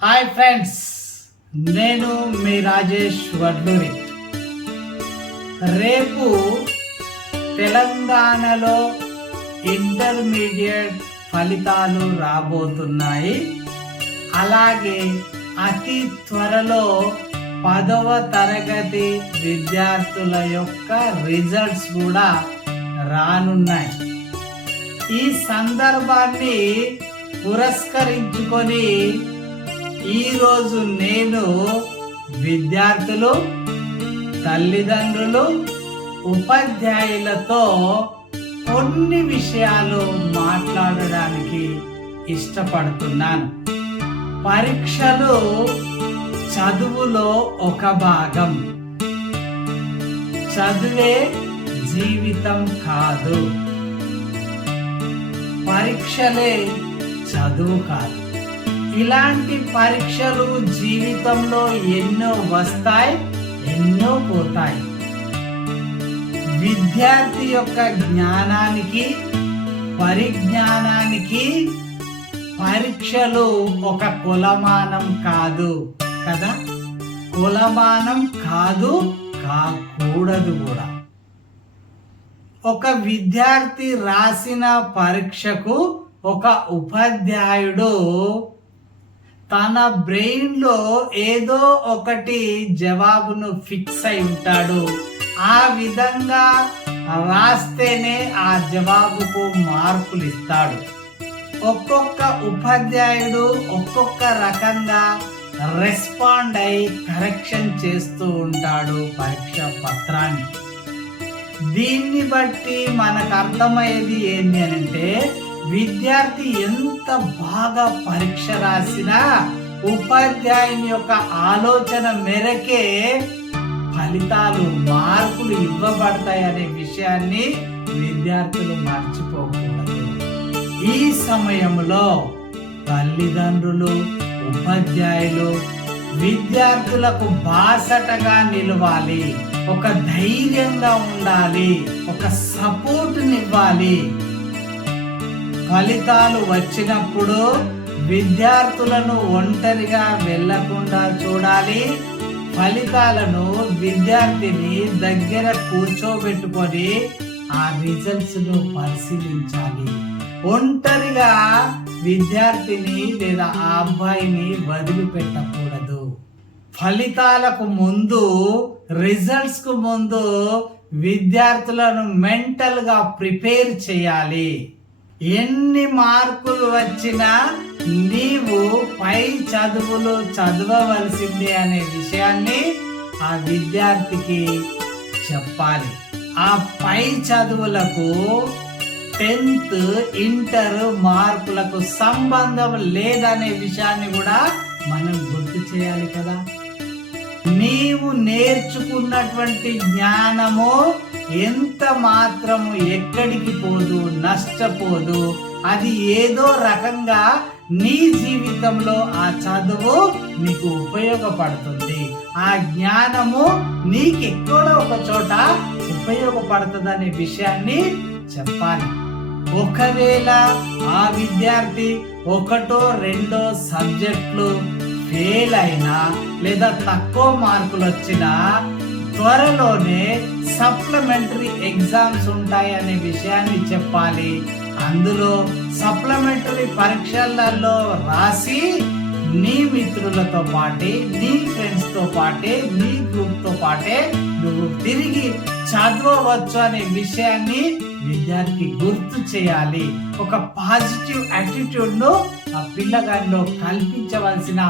Hi friends, నేను మీ రాజేష్ వడ్లూరి. రేపు తెలంగాణలో ఇంటర్మీడియట్ ఫలితాలు రాబోతున్నాయి. అలాగే అతి త్వరలో 10వ తరగతి విద్యార్థుల యొక్క రిజల్ట్స్ కూడా రానున్నాయి. ఈ సందర్భాన్ని పురస్కరించుకొని ఈరోజు నేను విద్యార్థులు, తల్లిదండ్రులు, ఉపాధ్యాయులతో కొన్ని విషయాలు మాట్లాడడానికి ఇష్టపడుతున్నాను. పరీక్షలు చదువులో ఒక భాగం. చదువే జీవితం కాదు. పరీక్షలే చదువు కాదు. ఇలాంటి పరీక్షలు జీవితంలో ఎన్నో వస్తాయి, ఎన్నో పోతాయి. విద్యార్థి యొక్క జ్ఞానానికి, పరిజ్ఞానానికి పరీక్షలు ఒక కొలమానం కాదు కదా. కొలమానం కాదు, కాకూడదు కూడా. ఒక విద్యార్థి రాసిన పరీక్షకు ఒక ఉపాధ్యాయుడు తన బ్రెయిన్లో ఏదో ఒకటి జవాబును ఫిక్స్ అయి ఉంటాడు. ఆ విధంగా రాస్తేనే ఆ జవాబుకు మార్కులు ఇస్తాడు. ఒక్కొక్క ఉపాధ్యాయుడు ఒక్కొక్క రకంగా రెస్పాండ్ అయి కరెక్షన్ చేస్తూ ఉంటాడు పరీక్ష పత్రాన్ని. దీన్ని బట్టి మనకు అర్థమయ్యేది ఏంటి అంటే, విద్యార్థి ఎంత బాగా పరీక్ష రాసినా ఉపాధ్యాయుని యొక్క ఆలోచన మేరకే ఫలితాలు, మార్కులు ఇవ్వబడతాయి అనే విషయాన్ని విద్యార్థులు మర్చిపోకూడదు. ఈ సమయంలో తల్లిదండ్రులు, ఉపాధ్యాయులు విద్యార్థులకు బాసటగా నిలవాలి. ఒక ధైర్యంగా ఉండాలి, ఒక సపోర్టునివ్వాలి. ఫలితాలు వచ్చినప్పుడు విద్యార్థులను ఒంటరిగా వెళ్లకుండా చూడాలి. ఫలితాలను విద్యార్థిని దగ్గర కూర్చోబెట్టుకొని ఆ రిజల్ట్స్ ను పరిశీలించాలి. ఒంటరిగా విద్యార్థిని లేదా ఆ అబ్బాయిని వదిలిపెట్టకూడదు. ఫలితాలకు ముందు, రిజల్ట్స్ కు ముందు విద్యార్థులను మెంటల్ గా ప్రిపేర్ చేయాలి. ఎన్ని మార్కులు వచ్చినా నీవు పై చదువులు చదవవలసిందే అనే విషయాన్ని ఆ విద్యార్థికి చెప్పాలి. ఆ పై చదువులకు 10th, ఇంటర్ మార్కులకు సంబంధం లేదనే విషయాన్ని కూడా మనం గుర్తు చేయాలి కదా. నీవు నేర్చుకున్నటువంటి జ్ఞానము ఎంత మాత్రము ఎక్కడికి పోదు, నష్టపోదు. అది ఏదో రకంగా నీ జీవితంలో ఆ చదువు నీకు ఉపయోగపడుతుంది. ఆ జ్ఞానము నీకు ఎక్కడో ఒక చోట ఉపయోగపడుతుంది అనే విషయాన్ని చెప్పాలి. ఒకవేళ ఆ విద్యార్థి 1, 2 సబ్జెక్టులు ఫెయిల్ అయినా లేదా తక్కువ మార్కులు వచ్చినా త్వరలోనే సప్లిమెంటరీ ఎగ్జామ్స్ ఉంటాయి అనే విషయాన్ని చెప్పాలి. అందులో సప్లిమెంటరీ పరీక్షలలో రాసి నీ మిత్రులతో పాటే, నీ ఫ్రెండ్స్ తో పాటే, నీ గ్రూప్ తో పాటే నువ్వు తిరిగి చదవవచ్చు అనే విషయాన్ని విద్యార్థి గుర్తు చేయాలి. ఒక పాజిటివ్ యాటిట్యూడ్ ను ఆ పిల్లగాడిలో కల్పించవలసిన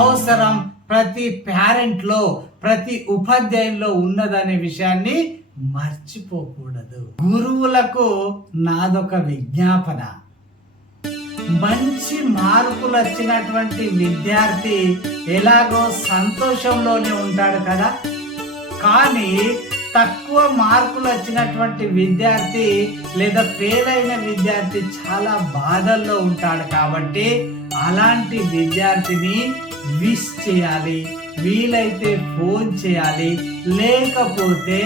అవసరం ప్రతి పేరెంట్ లో, ప్రతి ఉపాధ్యాయుల్లో ఉన్నదనే విషయాన్ని మర్చిపోకూడదు. గురువులకు నాదొక విజ్ఞాపన. మంచి మార్కులు వచ్చినటువంటి విద్యార్థి ఎలాగో సంతోషంలోనే ఉంటాడు కదా. కానీ తక్కువ మార్కులు వచ్చినటువంటి విద్యార్థి లేదా ఫెయిల్ అయిన విద్యార్థి చాలా బాధల్లో ఉంటాడు. కాబట్టి అలాంటి విద్యార్థిని విష్ చేయాలి, వీలైతే ఫోన్ చేయాలి, లేకపోతే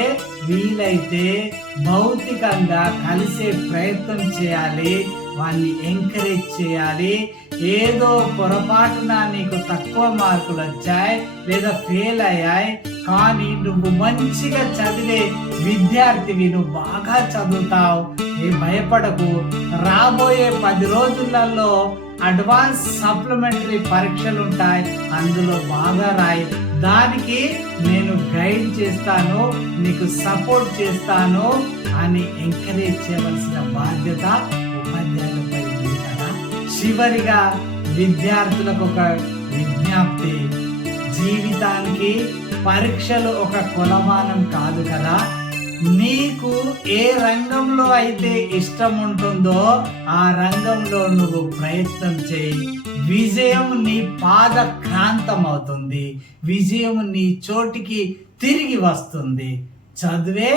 వీలైతే భౌతికంగా కలిసే ప్రయత్నం చేయాలి, వాన్ని ఎంకరేజ్ చేయాలి. ఏదో పొరపాటున నీకు తక్కువ మార్కులు వచ్చాయి లేదా ఫెయిల్ అయ్యాయి, కానీ నువ్వు మంచిగా చదివే విద్యార్థివి, నువ్వు బాగా చదువుతావు, ఏ భయపడకు. రాబోయే 10 రోజులలో అడ్వాన్స్ సప్లిమెంటరీ పరీక్షలు ఉంటాయి, అందులో బాగా రాయి. దానికి నేను గైడ్ చేస్తాను, నీకు సపోర్ట్ చేస్తాను అని ఎంకరేజ్ చేయవలసిన బాధ్యత ఉపాధ్యాయులపై ఉంది కదా. చివరిగా విద్యార్థులకు ఒక విజ్ఞప్తి, జీవితానికి పరీక్షలు ఒక కొలమానం కాదు కదా. నీకు ఏ రంగంలో అయితే ఇష్టం ఉంటుందో ఆ రంగంలో నువ్వు ప్రయత్నం చేయి. విజయం నీ పాద క్రాంతం అవుతుంది, విజయం నీ చోటికి తిరిగి వస్తుంది. చదువే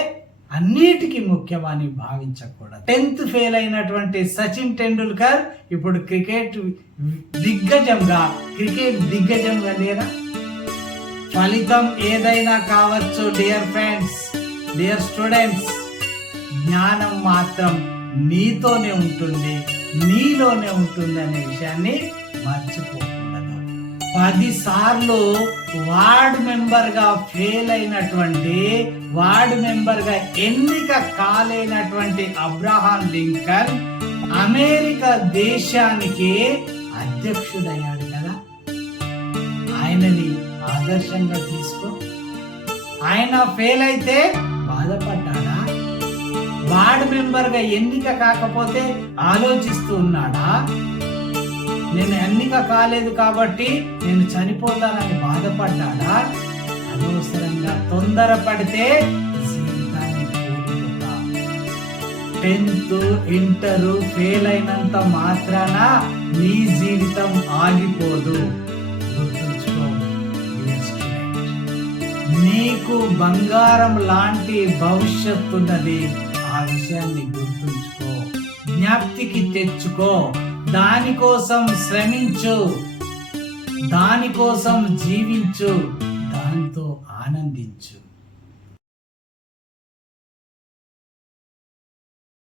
అన్నిటికీ ముఖ్యమని భావించకూడదు. 10th ఫెయిల్ అయినటువంటి సచిన్ టెండూల్కర్ ఇప్పుడు క్రికెట్ దిగ్గజంగా లేరా? ఫలితం ఏదైనా కావచ్చు డియర్ ఫ్రెండ్స్, డియర్ స్టూడెంట్స్, జ్ఞానం మాత్రం నీతోనే ఉంటుంది, నీలోనే ఉంటుంది అనే విషయాన్ని మర్చిపోకూడదు. 10 సార్లు వార్డ్ మెంబర్ గా ఫెయిల్ అయినటువంటి, వార్డ్ మెంబర్ గా ఎన్నిక కాలేనటువంటి అబ్రహాం లింకన్ అమెరికా దేశానికి అధ్యక్షుడయ్యాడు కదా. ఆయనని ఆదర్శంగా తీసుకో. ఆయన ఫెయిల్ అయితే బాధపడ్డాడా? వార్డ్ మెంబర్ గా ఎన్నిక కాకపోతే ఆలోచిస్తూ ఉన్నాడా? నేను ఎన్నిక కాలేదు కాబట్టి నేను చనిపోతానని బాధపడ్డాడా? అనవసరంగా తొందరపడితే జీవితాన్ని కోల్పోతాం. 10th ఇంటర్ ఫెయిల్ అయినంత మాత్రాన నీ జీవితం ఆగిపోదు. గుర్తుంచుకో, నీకు బంగారం లాంటి భవిష్యత్తు ఉన్నది. ఆ విషయాన్ని గుర్తుంచుకో, జ్ఞప్తికి తెచ్చుకో. దానికోసం శ్రమించు, దానికోసం జీవించు, దాంతో ఆనందించు.